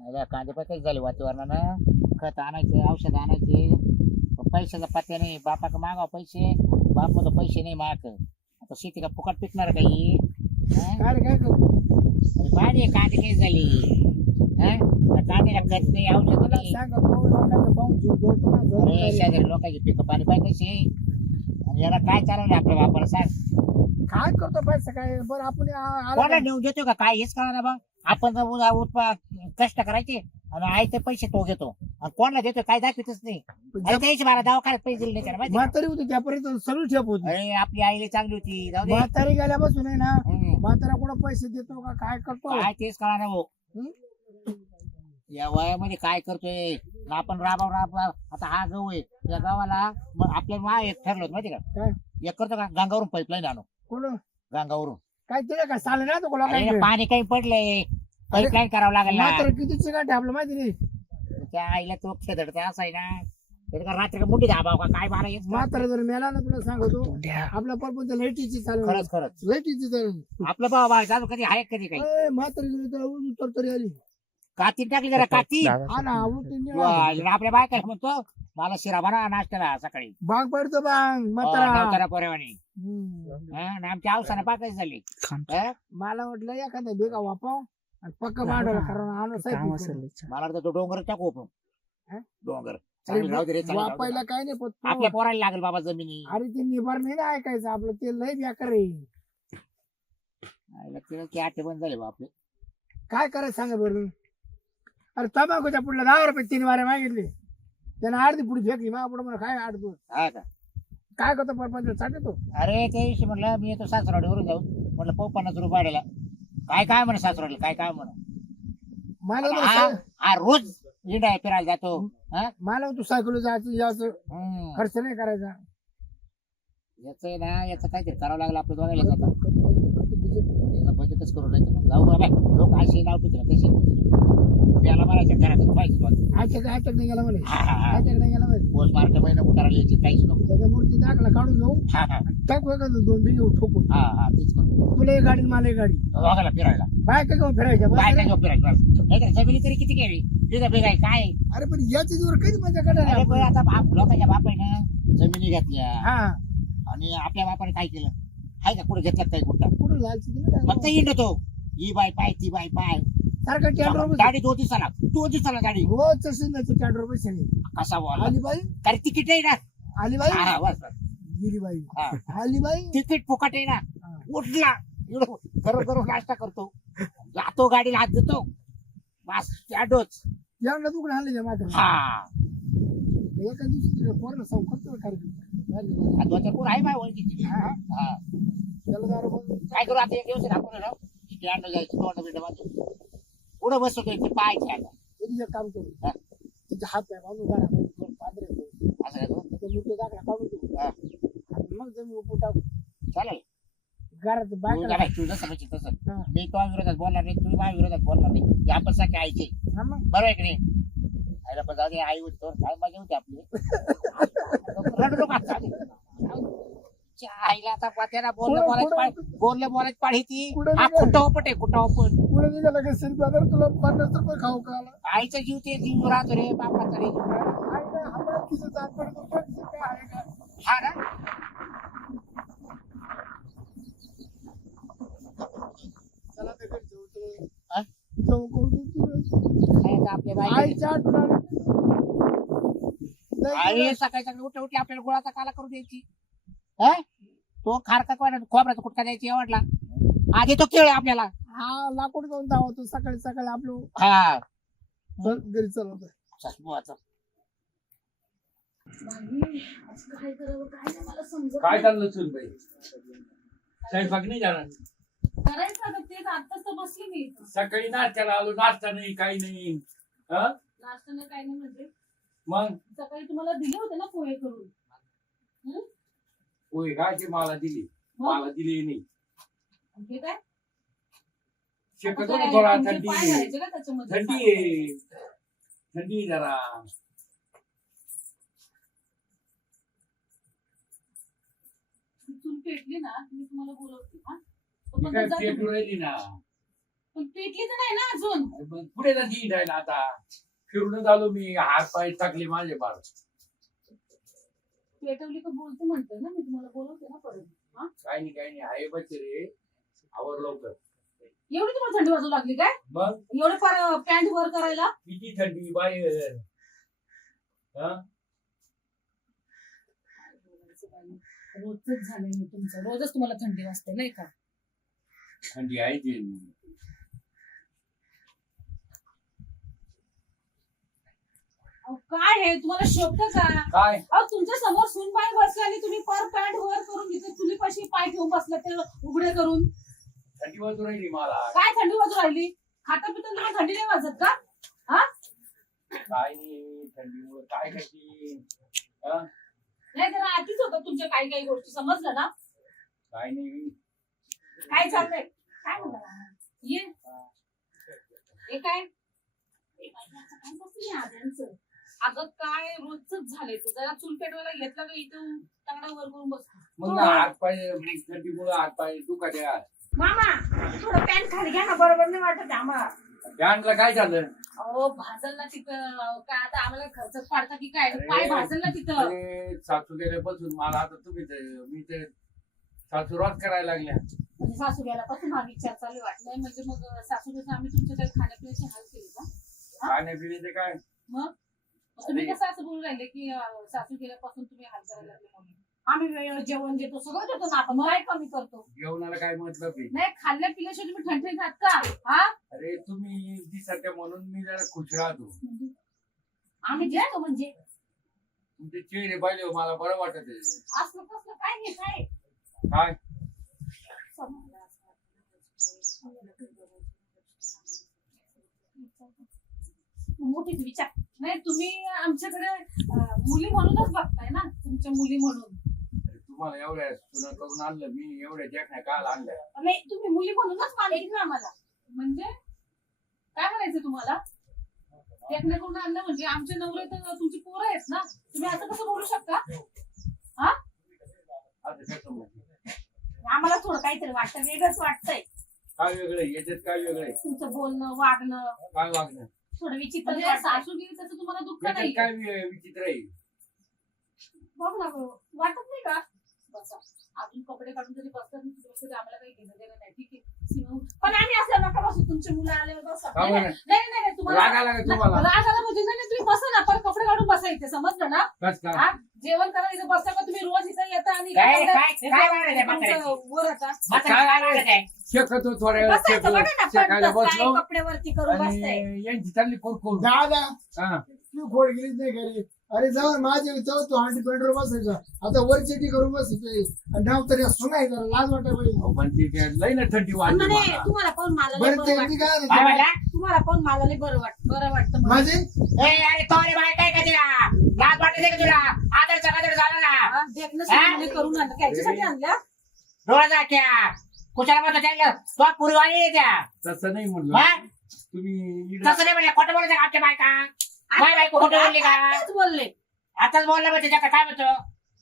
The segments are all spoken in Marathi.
अरे कांदे पण कसे झाले वातावरणानं. खत आणायचे, औषध आणायचे, पण पैशाचा पत्त्या नाही. बापाक मागाव पैसे, बाप म्हणतो पैसे नाही माग. आता शेती का फुकट पिकणार काही? काय रे, काय करू? पाणी कांदे काही झाली. कांद्याला खत नाही, औषध मला नाही. सांगा, पाहू लोकांचं पाहून जीव जोडतो ना, जोडतो अरे रे. शेजारी लोकांची पिकं पाणी पाहिजे कशी. आणि याला काय चालवलं आपल्या बापाला सांग. काय करतो पैसा काय बरं आपण आला कोणाला का? नेऊन देतो का काय हेच कळा ना बा. आपण जर कष्ट करायचे आणि आयते पैसे तो घेतो आणि कोणाला देतो काय दाखवतच नाही. अरे त्याची मला दवाखान्यात पैसे दिले नाही त्याला माहिती आहे म्हातारी होती त्यापर्यंत सगळी ठेप का? होती. अरे आपली आईला चांगली होती, जाऊ दे. म्हातारी गेल्यापासून आहे ना, हम्म. म्हातारा कुठं पैसे देतो का काय करतो? काय तेच कळा ना भाऊ. हं? या वयामध्ये काय करतोय ना आपण राबाव. आता हा गहू आहे, या गावाला मग आपल्या मा एक ठरलं होतं माहिती का? काय एक करतो का गंगावरून पाईपलाईन आणू. कुठं गंगावरून काय दिलं का चालेल ना तो अरे लोकांकडे? पाणी काही पडलंय, पाईपलाईन करावं लागेल ना. म्हातारा किती चिकाट आपलं माहिती नाही. त्या आईला तो खेदडता असा आहे ना. त्याला का रात्री का मुंडी दाबाव का काय मला हेच कळत म्हातारा जर मेला ना तुला सांगतो आपल्या परपंच लाईटीची नाही. चालू खरंच लाईटीची चालू आपलं बाबा जातो कधी आहे कधी काही म्हातारी गेली तर उतर तरी आली. काती टाकली जरा काती. हा ना उलटी आपल्या बायका म्हणतो मला शिरा बनवा नाश्त्याला सकाळी. बाग पडतो बांग म्हातारा. नवतारा पोरेवानी. हम्म. आणि आमच्या औसाने पाकायची झाली. मला वाटलं एखादा बेगा वापाव आणि पक्का मांडवला कारण आणू साहेब मला वाटतं तो डोंगर टाकू आपण. हा? डोंगर चांगली राहू दे रे, चांगली राहू दे. वापायला काय नाही पण आपल्या पोराला लागेल बाबा जमिनी. अरे ते निभार नाही ना ऐकायचं आपलं ते लय बेकार आहे. आईला तिला की आटे बंद झाले बा आपले. काय करायचं सांगा बरं. अरे तंबाखूच्या पुढला 10 रुपये 3 वारे मागितले त्यानं अर्धी पुढे फेकली मग पुढे मला काय आडतो हा का? काय करतो परपंच चाटतो. अरे त्या दिवशी म्हटलं मी येतो सासरवाडीवरून जाऊ. म्हटलं 50 रुपये वाढायला. काय म्हणे सासरवाडीला काय म्हणे. मला तर हा हा रोज इंडा फिरायला जातो. हा? मला तू सायकल जायचं याचं हम्म. खर्च नाही करायचा. याचं आहे ना, याचं काहीतरी करावं लागलं आपल्या दोघायला जातं. याचं बजेटच करू नाही तर मग जाऊ बाबा. लोक अशी नाव टिकलं तशी त्याला म्हणायचं घरातून पाहिजे. अटक नाही गेला म्हणे. हा हा हा. अटक नाही गेला म्हणे. पोस्ट मार्ट महिना उतारायला यायची काहीच नको. त्याच्या मूर्ती दाखला काढून घेऊ हा हा टाकू एखादं 2 बिघे ठोकून. हा हा तेच करू. तुला एक गाडी मला एक गाडी दोघाला फिरायला बाय काय घेऊन फिरायच्या बस काय रे. काय फिरायचं बस. नाही तर जमिनी तरी किती घ्यावी. बिगाय काय. अरे पण याची जोर कधी मजा अरे पण करणार. आता लोकांच्या बापाने जमिनी घेतल्या हा आणि आपल्या बापाने काय केलं हाय का कुठे घेतलं काही कुठं कुठं लालची दिली फक्त हिंडतो. ही बाय पाय ती बाय पाय सारखं टेंडर गाडी 2 दिवसाला गाडी रोज सिंधाचे टेंडर पैसे नाही. कसा बोला आली बाई कारण तिकीट आहे ना. आली बाई हा, बस बस. गेली बाई हा. आली बाई. तिकीट फुकट आहे ना. हा. उठला एवढं करून नाश्ता करतो, जातो गाडीला हात देतो बस त्याडोच. यांना दुकडे आणले त्या मात्र हा एका दिवशी पोराला सांग करतो कार्यक्रम 2-4 पोरं आहे बाय ओळखीची. हा. हा त्याला दारू बंद. काय करू आता एक दिवस दाखवलं ना स्टँड जायचं तोंड बिंड बांधून पुढं बसतो ते पाहायचे आता. एक काम करू हा. तिचे हात पाय बांधून घरामध्ये पांढरे असं काय करू? मोठे दाखला काढून देऊ हा. आणि मग जमीन उभं टाकू चालेल. घरात तू बायका जा बाई, तू जसं म्हणजे तसं. हा. मी तो विरोधात बोलणार नाही, तू माझ्या विरोधात बोलणार नाही. हे आपण सारखे आईचे हा मग बरोबर आहे की नाही. आईला पण जाऊ दे, आई होती तर काय मजा होती आपली. रडू नको आता. च्या आईला आता त्याला बोललं पाळी ती. पुढं हा निघाल. कुठं आहे कुठं. पुढे निघाला का शिल्पा तुला 50 रुपये खाऊ का आला. आईचा जीव ते जीव राहतो रे बापाचा रे. आई ना हातात तिचं जात पडतो पैसे काय आहे का. हा ना. चला ते घरी जाऊ ते. हा? जाऊ करू तू. काय आता आपल्या बाई आईच्या आठवण आई सकाळी उठले आपल्याला गुळाचा काला करून द्यायची. हा? तो खारका खोबऱ्याचा कुटका द्यायची आवडला आधी तो खेळ आपल्याला. हा लाकूड जाऊन धावतो सकाळी सकाळी आपलं हा घरी चालवतो. चष्माचा. काय करावं काय नाही मला समजत काय चाललं चल बाई स्वयंपाक नाही जाणार. करायचं आता तेच आत्ताच तर बसली मी इथं. सकाळी नाश्त्याला आलो नाश्ता नाही काही नाही. हा? नाश्ता नाही काही नाही म्हणजे मग सकाळी तुम्हाला दिले होते ना पोहे करून. हं? होय काय ते मला दिली मला दिली नाही. हे काय शेकतो काय, ना थोडा तुमचे थंडी पाय आहे. घालायचे का त्याच्यामध्ये? थंडी आहे थंडी आहे जरा. ती चूल पेटली ना मी तुम्हाला बोलवते हा. मी काय पेटू राहिली ना. पण पेटली तर नाही ना अजून. मग पुढे ना ती राहिला आता फिरूनच आलो मी, हात पाय टाकले माझे बाळ. पेटवली का बोलते म्हणतोय ना मी, तुम्हाला बोलवते ना परत. हा? काही नाही आहे बच्चे रे, आवर लवकर. एवढी तुम्हाला थंडी वाजू लागली काय? मग एवढे फार पॅन्ट वर करायला? किती थंडी बाहेर. हा? रोजच झालंय मी तुमचं, रोजच तुम्हाला थंडी वाजते नाही का? थंडी आहे ती. अहो, काय हे तुम्हाला शोभतं का? काय अहो तुमच्या समोर सूनबाई बसली आणि तुम्ही पर पॅन्ट वर करून इथे चुलीपाशी पाय ठेवून बसला, ते उघडे करून. थंडी वाजू राहिली मला. काय थंडी वाजू राहिली? खाता पिता तुम्हाला थंडी नाही वाजत का? हा? काय नाही थंडीमुळे काय करते. हा? नाही जरा आधीच होतं तुमच्या काही काही गोष्टी, समजलं ना? काय नाही. काय चाललंय? काय म्हणता? ये हे काय? हे बाईचं काय बसलंय आद्यांचं? अगं काय रोजच झालंय ते, जरा चूल पेटवायला घेतलं का इथं तांगडा वर करून बसतो. मग हात पाय थंडीमुळे हात पाय दुखाते. मामा थोडं पॅन्ट खाली घ्या ना, बरोबर नाही वाटत आम्हाला. पॅन्टला काय झालं? अहो भाजल ना तिथं, काय आता आम्हाला खर्च पाडता की काय? पाय भाजल ना तिथं. अरे सासू गेल्यापासून मला आता तुम्ही मी ते सासूरात करायला लागल्या. म्हणजे सासू गेल्यापासून हा विचार चालू वाटलाय, म्हणजे मग सासू कसं आम्ही तुमच्या काही खाण्यापिण्याची हाल केली का? खाण्यापिण्याचे काय मग तुम्ही कसं असं बोलू राहिले की सासू गेल्यापासून तुम्ही हाल करायला लागले म्हणून? आम्ही वेळेवर जेवण देतो, सगळं देतो ना, आपण काय कमी करतो? जेवणाला काय मतलब आहे? नाही खाल्ल्या पिल्याशिवाय तुम्ही ठणठणीत आहात का? हा अरे तुम्ही दिसत्या म्हणून मी जरा खुश राहतो. म्हणजे आम्ही जेवतो म्हणजे तुमचे चेहरे पाहिले मला बरं वाटत आहे. असलं कसलं काय हे काय? काय मोठी विचार नाही, तुम्ही आमच्याकडे मुली म्हणूनच बघताय ना, तुमच्या मुली म्हणून. अरे तुम्हाला एवढ्या सुना करून आणलं मी, एवढ्या देखण्या काल आणल्या. नाही तुम्ही मुली म्हणूनच मानली ना आम्हाला. म्हणजे काय म्हणायचं तुम्हाला? देखण्या करून आणलं म्हणजे आमचे नवरे तर तुमची पोरं आहेत ना, तुम्ही असं कसं बोलू शकता? हा असं कसं म्हणते? आम्हाला थोडं काहीतरी वाटतं, वेगळंच वाटतंय. काय वेगळं याच्यात? काय वेगळं तुमचं बोलणं वागणं काय वागणं? थोडं विचित्र वाटतंय. सासू गेली त्याचं तुम्हाला दुःख नाही याच्यात काय विचित्र आहे? बघ ना गं, वाटत नाही का? बसा अजून कपडे काढून जरी बसतात ना तरी आम्हाला काही घेणं देणं नाही, ठीक आहे सीमा उठ. पण आम्ही असं नका बसू, तुमची मुलं आल्यावर बसा. का नाही बरं? नाही नाही, तुम्हाला राग आला का तुम्हाला? राग आला म्हणजे नाही, तुम्ही बसा ना, पण कपडे काढून बसा इथे, समजलं ना? कस काय? हा? जेवण करायला इथे बसता का तुम्ही? रोज इथे येता आणि काय वागायचं म्हाताऱ्याची? वर आता म्हाताऱ्याला काय वागायचं? शेकतो थोड्या वेळ बसायचं बघा ना, शेकायला पण बसलो कपडे वरती करून बसताय. आणि यांची चालली कुरकुर. दादा हा तू खोड गेलीच नाही घरी. अरे जाऊ माझे जाऊ तू हंडी पेंडवर बसायचा, आता वर चेटी करून बसायचोय आणि नाव तरी सुनाय जरा लाज वाटाय पाहिजे. पण ती काय लई ना थंडी वाजली म्हणे, मला. तुम्हाला पाहून मला लय बरं बरं ते वाटतं. काय काय झालं? म्हणला? तुम्हाला पाहून मला लय बरं वाटतं म्हणे. माझे ए, अरे तो रे बाय काय का तिला लाज वाटते का तुला? आदर सकादर झाला ना. हा, देखणं सुद्धा करून आणलं, त्याच्यासाठी आणल्या. डोळा क्या कुशाला मत त्याला तो पुरवाणी त्या तसं नाही म्हणलं हा? तुम्ही इकडं- तसं नाही म्हणजे खोटं बोलायचं का आमच्या बायका? काय बायको खोटं बोलली का? आताच बोलले आताच बोलला म्हणजे त्याचा काय म्हणतो?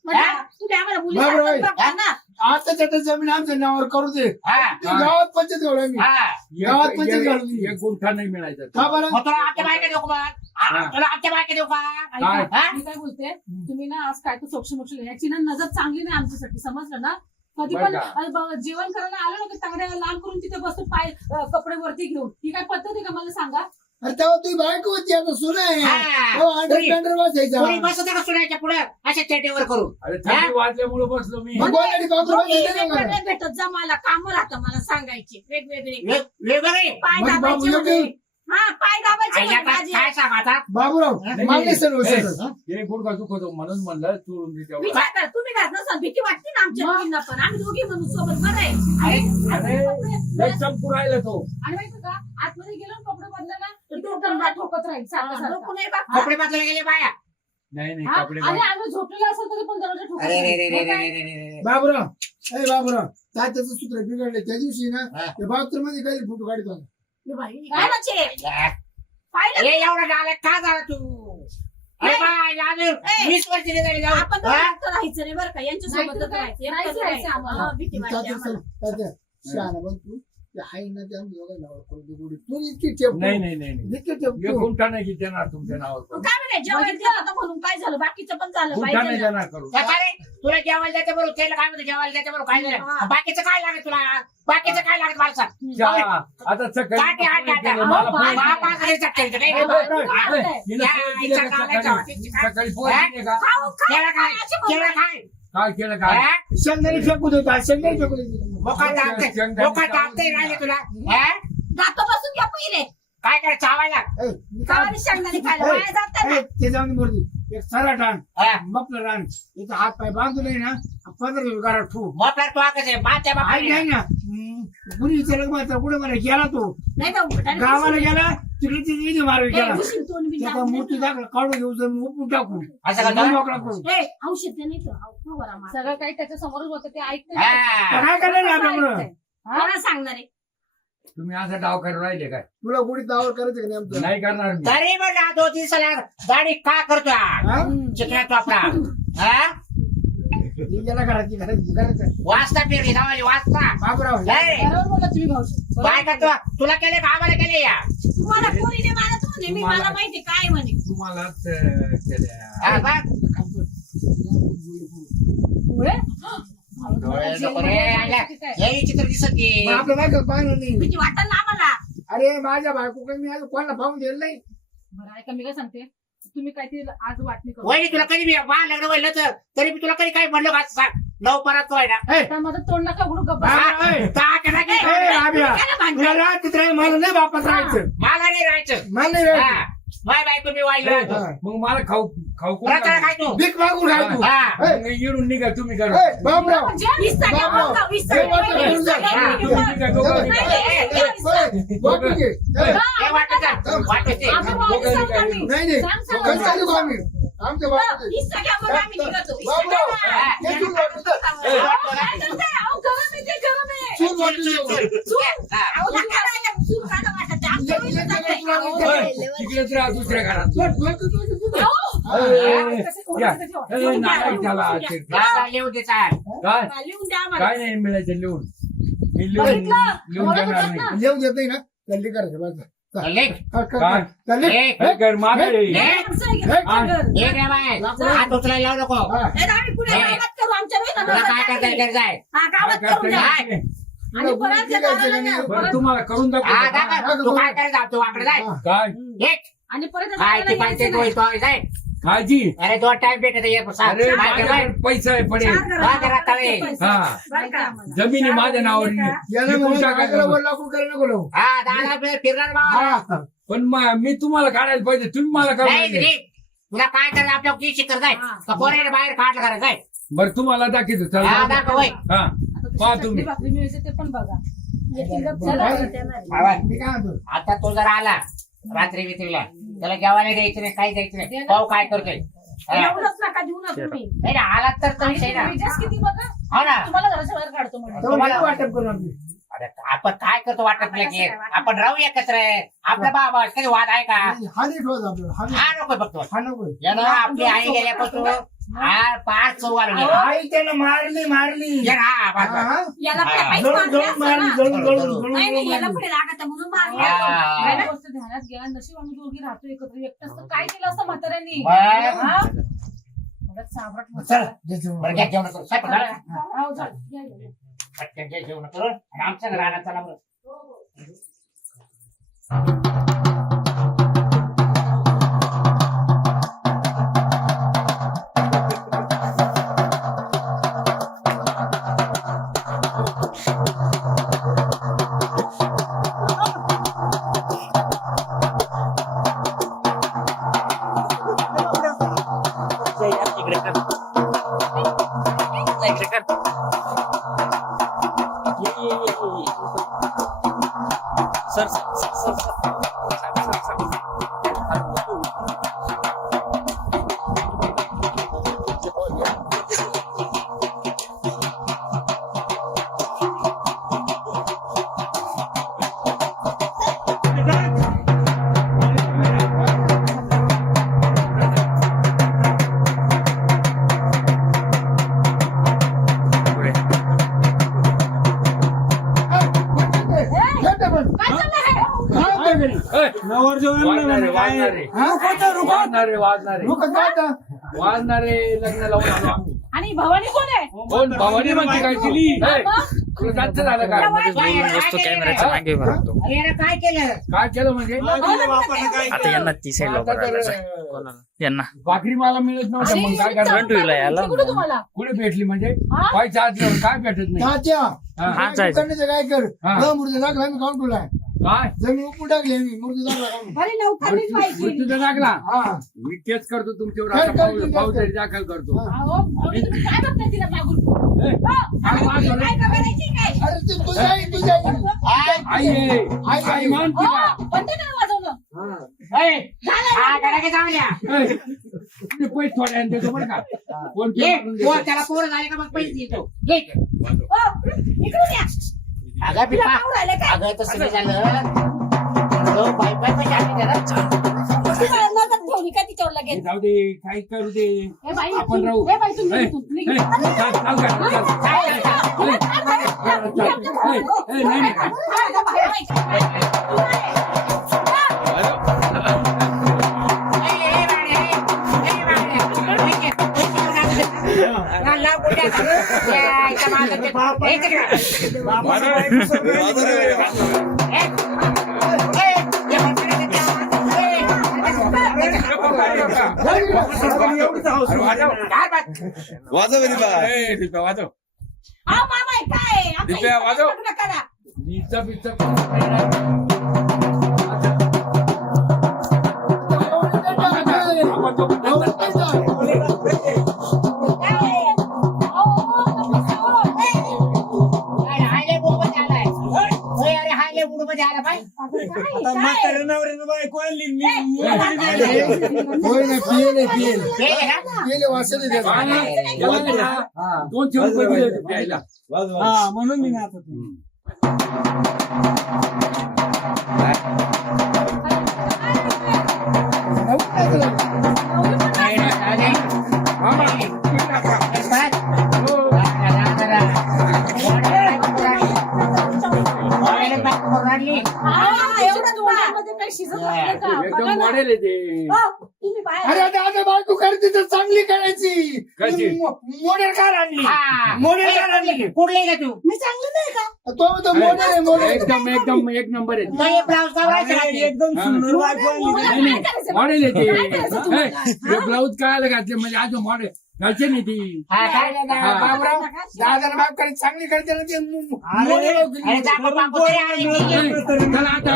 म्हणजे हा? तुम्ही आम्हाला मुली बरोबर आहे. सारखंच बघता ना. आता त्याच्या जमीन आमच्या नावावर करू दे. हा ते गावात पंचायत घालू आम्ही. हा गावात एक- पंचायत एक- घालून. एक गुंठा नाही मिळायचा. का बरं? मग तुला आमच्या बायका देऊ का मग? हा. तुला आमच्या बायका देऊ का? ऐका, हा? मी काय बोलते, तुम्ही ना आज काय तर सोक्ष याची ना नजर चांगली नाही आमच्यासाठी, समजलं ना? कधी बरं पण का? जेवण करायला आलं ना की तांगड्या लांब करून तिथे बसतो, पाय कपडे वरती घेऊन. ही काय पद्धत आहे का मला सांगा? अरे तेव्हा तुझी बायको होती, आता सुना आहे. हा. हो, हंडी पुरी- पेंडवर बसायचा. कोणी बसत का सुनायच्या पुढे अशा चेटीवर करू? अरे थंडी वाजल्यामुळे बसलो मी. मग गोदाडी बाजूला दोघी बसायचं नाही का? वेगवेगळे भेटत जा, मला काम राहतं, मला सांगायचे वेगवेगळे. वेगवेगळे पाय मग बाबू दाबायचे योग्य- म्हणे. हा पाय दाबायचे आईला म्हणे काय माझे. काय सांग आता? बाबूराव नाही, मला नाही सण ए, बसायचं. हे गुडघा दुखतो म्हणून म्हणलं चोरून दे तेवढा. विचार कर, तुम्ही घात नसाल, भीती वाटते ना आमच्या दोघींना पण. आम्ही दोघी म्हणून सोबत बरं आहे. अरे लय चमकू राहिला तो. आणि माहिती का, आतमध्ये गेलो ना कपडे बदलायला तर तो दंडा ठोकत राहील सारखं सारखं. नाही बा. कपडे बदलायला गेले बाया. नाही नाही हा? कपडे आणि आम्ही झोपलेला असेल तरी पण दरवाजा ठोकत अरे रे रे राहील. रे मग रे काय? रे रे रे. बाबूराव बाबूराव तात्याचं सूत्र बिघडले त्या दिवशी ना हा. त्या बाथरूम मध्ये काही फोटो काढतो. ए बाई, काय नाचे? पाहिलं? अरे एवढा झाला का झाला तू? अरे नाही. बाय अजून ए. 20 वर्ष झाली जाऊ. आपण हा? एकटं राहायचं नाही बरं का, यांच्या नाही सोबतच तर काय? राहायचं. नाहीच एकटं हो. राहायचं आम्हाला. हा. भीती वाटते तात्या आम्हाला. तात्या शहाणा बघ तू. ते हाय ना ते आम्ही दोघं नावावर करू दे गोडी. तू इतकी ठेव नाही नाही नाही नाही. इतकी ठेव एक तू. गुंठा नाही की देणार तुमच्या नावावर मग करून. काय म्हणे जेवायला दिलं होतं म्हणून काय झालं बाकीचं पण झालं गुंठा नाही पाहिजे ना. देणार करू. काय रे? तुला जेवायला द्यायचं बरोबर त्याला काय म्हणतो जेवायला द्यायचं बरोबर काय हा. नाही बाकीचं काय लागत तुला बाकीचं काय लागत मला सांग चहा, आता सकाळी काय ते हात घालता? मला अहो, पोहे- बाप आज घरी चटकेल तर नाही ए, रे. बाई, बाई, काय बाई, म्हणताय? हिला या, पोहे दिले आईच्या का गावाच्या सकाळी? वाटेची सकाळी पोहे हा? दिले का? खाऊ, केळं काय काय अशी केळं बोलताय? काय काय केलं काय? हा? शेंगदाणे फेकू देतो शेंगदाणे फेकू देतो. मोका टाकते राहिले तुला हा? जातो बसून घ्या पहिले काय काय चावायला ए, मी काय- गावाला शेंगदाणे खायला ए, वाया जातं ना. ए, ते जाऊन बोलली एक सराट आण हा. मपलं रान इथं हात पाय बांधून आहे ना 15 घरात ठू मोपल्यात तू आकाश आहे बाच्या आई बापाने नाही ना कुणी विचारलं माझा कुठे मला गेला तो नाही तर उघडायला गावाला गेला तिकडे तिथे मारायला ए, गेला उशीर तोंड बी त्याचा टाकून मूर्ती दे ना. दाखला काढून घेऊ जाऊन उपटून टाकू असं का तर? मोकळा करू ए, औषध ते नाही तर, फवारा मार. सगळं काही त्याच्या समोरच होतं ते ऐकत हा. काय करायला आपल्याकडं कोणाला सांगणार आहे तुम्ही असा डाव करून राहिले काय? तुला गुढी दावड करायचं का नाही आमचं नाही करणार मी. तरी म्हणा 2 दिवसाला गाडी का करतो हा? चिकना तो आपला हा ही गेला घराची करायचं वाचता फिरली जावाली वाचता बाबराव नाही. बरोबर बोला तुम्ही भाऊजी काय करतो तुला केले का आम्हाला केले या तुम्हाला पोरीने मारत म्हणे मी मला माहिती काय म्हणे तुम्हालाच केल्या. हा, बघ. डोळे? डोळे नको रे, आयला. हे चित्र दिसत की आपलं बायको पाहिलं नाही भीती वाटत ना आम्हाला अरे माझ्या बायको काही मी आज कोणाला पाहून दिलं नाही बरं ऐका मी काय सांगते तुम्ही काहीतरी आज वाटणी करू वहिनी तुला कधी बा लग्न व्हायला तर तरी मी तुला कधी काही म्हणलो का सांग लव परत तो आहे ना ए, आता माझं तोंड नका उघडू गप्पा हा, ए, टाक ना की. ए, राबिया, त्याला भांडण. तुला राहत राहील मला नाही बापात राहायचं मला नाही राहायचं मला नाही हा. राहायचं माय बायको मी वाईट राहतो हा. मग मला खाऊ खाऊ कोण रताळा लागलं? काय तू भीक मागून राह तू हा. ए, मग येऊन निघा तुम्ही करा. ए, बाबराव म्हणजे वीस टक्के बाबा. भाव का? वीस हे टक्के वाटतं वीस घेऊन जा. टक्के हा. घेऊन जा. निघा, दोघं निघा. वाटून घे. ए, हे वाटतं वाटते आम्ही भावाला सांगणार नाही. नाही नाही सांग, सांग. कसं चालू आम्ही आमच्या बाबा वीस टक्क्यावर आम्ही निघतो. वीस बाबराव टक्के. हे तू वाटून जा. काय करताय? अहो, गरम आहे ते, गरम आहे. चूल वाटून जा. चूल. अहो, नका राहिला. चूल काढा वाटत आहे. आमच्या ले- ले- वेळेस ले- जात ले- नाही. ले- ओय, तिकडेच राहा दुसऱ्या घरात. वाट- वाट- वाट- वाट- अहो, हा. ए, कसे कोण या. कसे ठेवा? ए, नाही त्याला लिहून दे चाल काय लिहून द्या आम्हाला. काय नाही मिळायचं लिहून मी लिहून बघितलं? लिहून बोलत देणार होतात ना. नाही. येऊन देत नाही ना तल्ली करायचं बस लेख काय? तल्ली लेख हे कर मागे लेख आमचं आहे. हे रे बाय हात उचलायला लावू नको हे आम्ही पुढे हे. गावात करू आमच्या तुला वेळेला काय करता येईल जाय हा, गावात काय करून द्या. करता येईल? आणि परत त्या दाराला न्या. बरं तुम्हाला करून हा दाखवतो का? दादा तू काय करायचं तू वाकडे जाय काय लेख आणि परत त्या काय दाराला ती पाहिजे यायचं नाही. तो जाय काळजी अरे 2 टाइम भेटत ये अरे माझ्याकडे पैसा आहे पडेल चार घरात हा, घरात तळे. पैसे. हा. बरं का? जमिनी माझ्या नावावर याला विकून म्हणून टाकायचं. नागरावर लाकूड करायला नको लावू. हा दादा फिरणार बाबा हा. पण मी तुम्हाला काढायला पाहिजे तुम्ही मला नाही काढायला रे. तुला काय करायचं आपल्या की शिकर जाय हा. का पोराने बाहेर काढलं करायचं जाय बरं तुम्हाला दाखवतो हा चला दाखव होय हा आता पहा कशी तुम्ही. चटणी भाकरी मिळते ते पण बघा येतील गप्प चला. चला. बाबा, मी काय म्हणतो आता तो जर आला रात्री वित्रीला त्याला जेवायला द्यायचं नाही काही द्यायचं नाही पाहू काय करतोय हा. एवढंच नका देऊ ना तुम्ही. नाही ना आला तर तो विषय ना विजेस किती बघा हो ना तुम्हाला घराच्या बाहेर काढतो म्हणजे तेव्हा मला वाटप करू आम्ही. अरे आपण काय करतो वाटत नाही की आपण राहू एकत्र आपल्या बाबा कधी वाद आहे का हा नीट होत आपल्याला हा नीट- हा नको बघतो हा नको यानं आपली आई गेल्यापासून हा 5 चौवाल आई त्यानं मारली हा बस, बस. हा? याला पुढे हा. काहीच जळून मारलं जळून असतं मारली ना. जळून जळून नाही नाही याला जळून पुढे लागत म्हणून मारलं. हा. एक गोष्ट ध्यानात घ्या नशीब आम्ही दोघी राहतो एकत्र एकटं असतं काय केलं असतं म्हाताऱ्यांनी बरं. हा? एवढ्यात सावरट चल म्हातारा. बरं घ्या जेवण करू साहेब झालं ना? हो, चल. या, या, या. पटकन घ्या जेवण करून आणि आमच्या राहणार चला बरं ए, घरी नवर जेवण वाजणारे लोक काय आता? वाजणारे लग्न लावून आलो आम्ही. आणि भवानी कोण आहे कोण भवानी म्हणते काय केली तुला जास्त झालं काय अरे यार काय केलं काय केलं म्हणजे आता यांना ती साईड आता लवकर तर यांना भाकरी मला मिळत नव्हतं मग काय करणार फ्रंट व्हीलला याला कुठे तुम्हाला कुठे भेटली म्हणजे हा? पैसा आजल्यावर काय भेटत नाही तात्या हा. काय जायचं. करण्याचं काय कर हा. मूर्ती दाखला आम्ही काउंट तुला काय जमीन उपटून टाकली आम्ही मूर्ती दाखला काढून. अरे लवकर मीच माहिती मृत्यूचा दाखला हा मी तेच करतो तुमच्यावर कर, आता कर, कर, फौजदारी कर. दाखल करतो हा. अहो भवानी तुम्ही काय बघताय तिला मागून ए, काय वाजवलं? काय करायची काय अरे ते तुझ्या आई तुझ्या आई. आई आहे. आई मान तिला. कोणत्या काय वाजवलं जाऊन द्या ए, तुम्ही पैसे थोड्या देतो बरं का फोन पे ये, करून वो, देतो. त्याला पोरं झाले का मग पैसे देतो घे. इकडून या अगं पिपा पाहू राहिले काय अगं तसं नाही झालं तो बाय बाय पैसे आले त्याला तुम्हाला नजर ठेवली का तिच्यावर लगेच जाऊ दे काही करू दे हे बाई आपण राहू हे बाई तुम्ही ए, तुम्ही ए, चाल, चाल का, चाल. ए, नाही, नाही. वाजव रे बा. ए, दिप्या, वाजव. अहो मामा हे काय आता दिप्या, इथं वाजव. लग्न करा नीचा बिचा. आपण तो पण आता म्हाताऱ्या नवऱ्यानं बायको आणली मी होय ना पियले पियले वाचले त्याचा याला नाही ना, 200 रुपये दिले होते प्यायला. हा म्हणून मी नाचत नाही. एवढं डोळ्यामध्ये काही शिजत नसलं का? बघा एकदम ना. मॉडेल आहे ते. तुम्ही बाहेर अरे दादा बायको करते तर चांगली करायची कशी? मॉडेल कार आणली मॉडेल कार आणली कुठले का तू मी चांगली नाही का तो मॉडेल आहे मॉडेल एकदम एकदम एक नंबर आहे ते. तो ब्लाऊज काढायचा अरे, एकदम सुंदर बायको आणली. नाही, नाही, मॉडेल आहे काय करायचं ते. तुम्हाला? हे ब्लाऊज काय घातले म्हणजे आज मॉडेल घालचे नाही ती. बाबराव दादा बाप करायची चांगली करते ना ते मॉडेल अरे जाको पाको तरी आणायची. ए, चला आता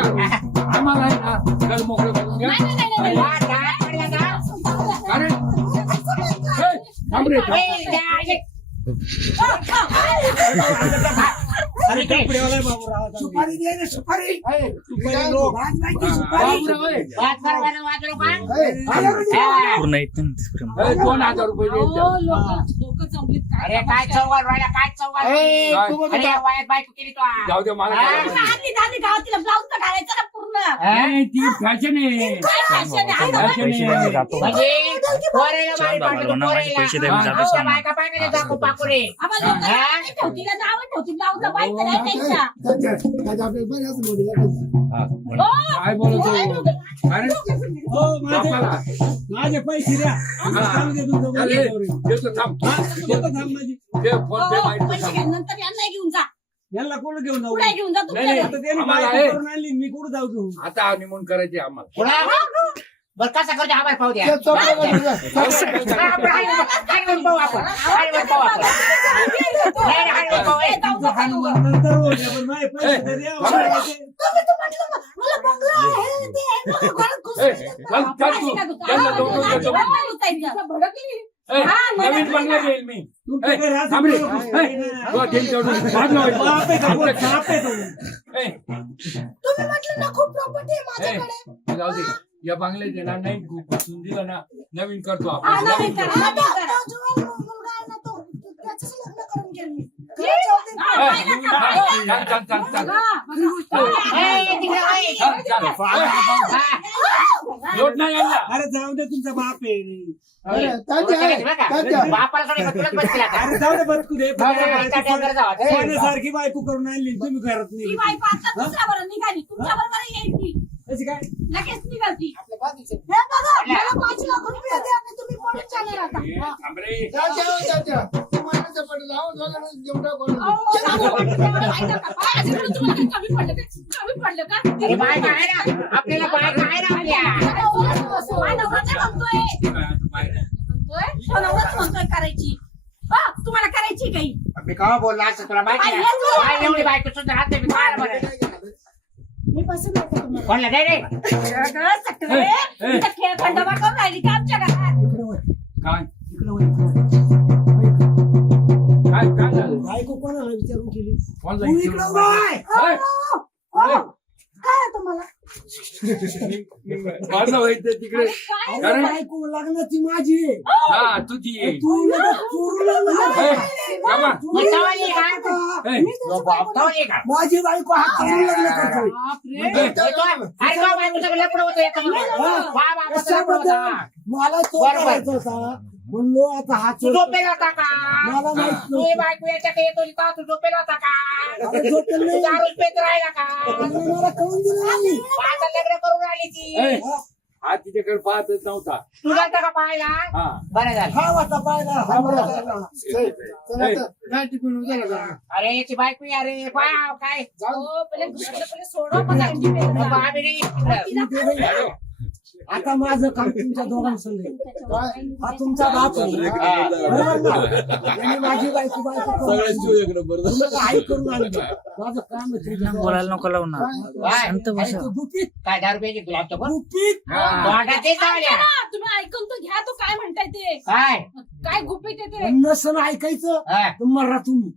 आम्हाला आहे ना घर मोकळं करून द्या. नाही, नाही, नाही, नाही. वा, जा, पडला जा. अरे ए, थांब रे, थांब. ए, जा, आले. अरे कपडेवाला आहे बाबूराव आता. सुपारी दे ना सुपारी सुपारी लो. बाबूराव, ए. वाद परवाना वाजलो का? पूर्ण येत नाही ए, 2000 रुपये अहो, द्यायचे. लोक जमलीत काय अरे काय चौघात राहिला काय चौघात ए, काय? तू बघ अरे आता. वयात बायको केली तो जाऊ दे मला काय अरे, करायचं? आधी आधी गावात तिला ब्लाऊज तर घालायचा ना पूर्ण नाही, ती फॅशन आहे काय फॅशन आहे? आता फॅशन पैसे आहे. देऊन जातो म्हणजे पोरेला छान बाई बाबा, पाठवतो, म्हणा, माझे पोरेला. पैसे द्या, मी जातो आमच्या सांग. बायका पाहिजे जाको पाको रे आम्हाला लोकं नावं ठेवतील ना, नावं ठेवतील ब्लाऊजला बाई तर नाही त्यांच्या. दादा आपल्याला बरं असं मॉडेल आहे. हो, काय बोलतो अरे हो, बापाला. माझे पैसे द्या. सांगू दे तुमचं चल, ए, बरोबर. देतो, थांब. हा, देतो थांब माझी. दे, फोन पे हो, माहिती पैसे थांब. घ्या, नंतर यांना घेऊन जा यांना कोण घेऊन जाऊ? पुढे घेऊन जा नाही, नाही. तुमच्या आता त्यांनी आम्हाला बायको आहे. करून आणली मी कुठं जाऊ घेऊन? आता हनीमून करायचे आम्हाला पुन्हा बरं कसं करतो आम्हाला पाहू द्या ते चौकड्या बाजूला. हा, आपण हायवेवर पाहू आपण हायवेवर पाहू आपण नाही, नाही, हायवेवर पाहू, ए. जाऊ नका दोघं. नंतर हो द्या, पण माझे पैसे तर द्या. तुम्ही तर म्हटलं मला बंगला आहे, ते आहे, मला घरात घुसून ए, चल, चल तू. पैसे का तू? चल, हा, दोन, दोन, हा, दोन. हा, उचायचं. भडकली. ए, हा, मला नवीन बंगला घेईल मी तुमचं ए, काही राहत थांब रे. नाही. ए, तो घेईल तेवढं. बाजूला होईल. बाप आहे का? बोल, बाप आहे तो. ए, तुम्ही म्हटलं ना खूप प्रॉपर्टी आहे ए, माझ्याकडे. जाऊ दे. या बंगल्याचे ना नाही घुसून दिलं ना नवीन करतो हा, आपण नवीन करा, नवीन करा. हा, पाहिलं का? पाहिलं? चाल, चाल, चाल, चाल. हा, ए, तिकडे वळ. चाल, चाल. हा. लोट नाही यांना. अरे जाऊ दे तुमचा बाप आहे. अरे, तात्या आहे. तात्या. बापाला सोडून तुलाच बसतील आता. अरे जाऊ दे बरं दे. तात्याकडे जाऊ आता. सोन्यासारखी बायको करून आणली तुम्ही घरात ती नाही. बायको आता दुसऱ्या बरोबर निघाली तुमच्या बरोबर येईल ती. निघायची काय लगेच निघालती आपल्या बाजूचे. हे बघा मला 5 लाख रुपये द्या आणि तुम्ही पळून चालले आता ए, थांब रे. जा. ते मानाचं पडलं. जाऊ, दोघांना देऊन टाकू. अहो, सांगा वाटतं तेव्हा माहिती का? माझ्याकडून तुम्हाला काही कमी पडलं का? कमी पडलं का? अरे बायको आहे ना आपल्याला बायको आहे ना आपल्या माझा नवरा काय म्हणतोय? बाहेर. म्हणतोय? तो नवराच म्हणतोय करायची. तुम्हाला करायची काही मी केव्हा बोलला असं तुला माहिती आहे काय एवढी बायको सुद्धा राहते मी काय बरं मी पसंत आहे का तुम्हाला? कोणला नाही रे अगं, सकले, इथं खेळ खंडोबा करून राहिली का आमच्या घरात? काय इकडं वळ. काय झालं बायको कोणाला विचारून केली कोणला तू विचारून इकडं वळ. ए, हो. काय आहे तुम्हाला? माझं व्हायचं तिकडे काय अरे कारण- बायको लग्नाची माझी आहे. हा तुझी आहे. तू लगेच चोरून ए, बाबा. मग तवाली काय ए, तवाली का माझी बायको हात करून लग्न करतोय बापरे. अरे तो बायकोचं लपड होतं याचं वा बाबाचं लपड होता मला तो बरोबर. करायचा होता म्हणलो आता हात तू झोपेला होता का मला माहित तू नव्हतं. बायको याच्याकडे येत होती का तू झोपेला होता का अरे झोपेल तू नाही. दारू पेत राहिला का मला कळून दिलं नाही. आता लग्न करून आली ए, ती हा तिच्याकडे पाहतच नव्हता तू जाता का पाहायला हा बरं झालं हा होता पाहिला हा होता. चला आता. नाही टिकून उचला जरा. अरे याची बायको आहे, अरे पाय काय हो, पहिले घरातलं पहिले सोडवा मग अंडी पेरला. मग आम्ही नाही इकडं. आता माझं काम तुमच्या दोघांसंग आहे. हा तुमचा बाप आहे. हा. बरोबर ना? यांनी माझी बायको तुम्हाला आई करून आणली. माझं काम आहे तुमच्या बोलायला नको लावू ना काय? शांत बस आई, तू गुपित काय दारू प्यायची तुला आमच्यावर? गुपित तोंडात ते चावल्या. ऐका ना, तुम्ही ऐकून तर घ्या तो काय म्हणताय ते काय काय गुपित आहे ते नसन ऐकायचं हा. तर मरा तुम्ही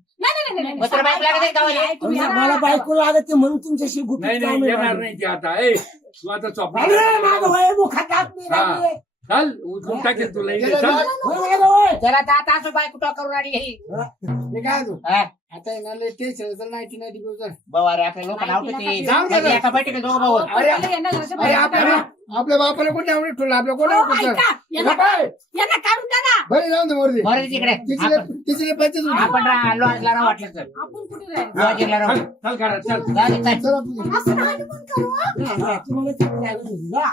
नाही मग तुला बायको लागत आहे का वाली? तुम्ही मला बायको लागते म्हणून तुमच्याशी नाही गुपित नाही काम येणार आहे. नाही ती आता ए तू आता चॉप अरे माझं वय मुखात हात नाही हा. लागले. चल उचलून टाकेल तुला इथे. गेलं चल. ना? वय माझं वय. त्याला तर आता असं बायको टॉक करून आली ही. मी काय म्हणतो? हा. आता आहे ना लय टेन्शन आहे. चल 90 टिकून चल. भाऊ अरे आपल्या लोकांना आवडते जाऊ दे. एका बैठकीत दोघं भाऊ अरे अरे आपल्या बापाला कोणी आवडत ठेवलं आपल्या कोणी आवडत ठेवलं? यांना काढून द्या ना बरं जाऊन दे मोरदे. बरं तिकडे तिसरे 25 होते. आपण लॉजला राहू वाटलं तर आपण कुठे राहिलो? लॉजिकला राहू चल चल करा चल जाऊ दे, चल. चल आपण. असं नाही पण करू हं. तुम्हाला ते काय होईल ना?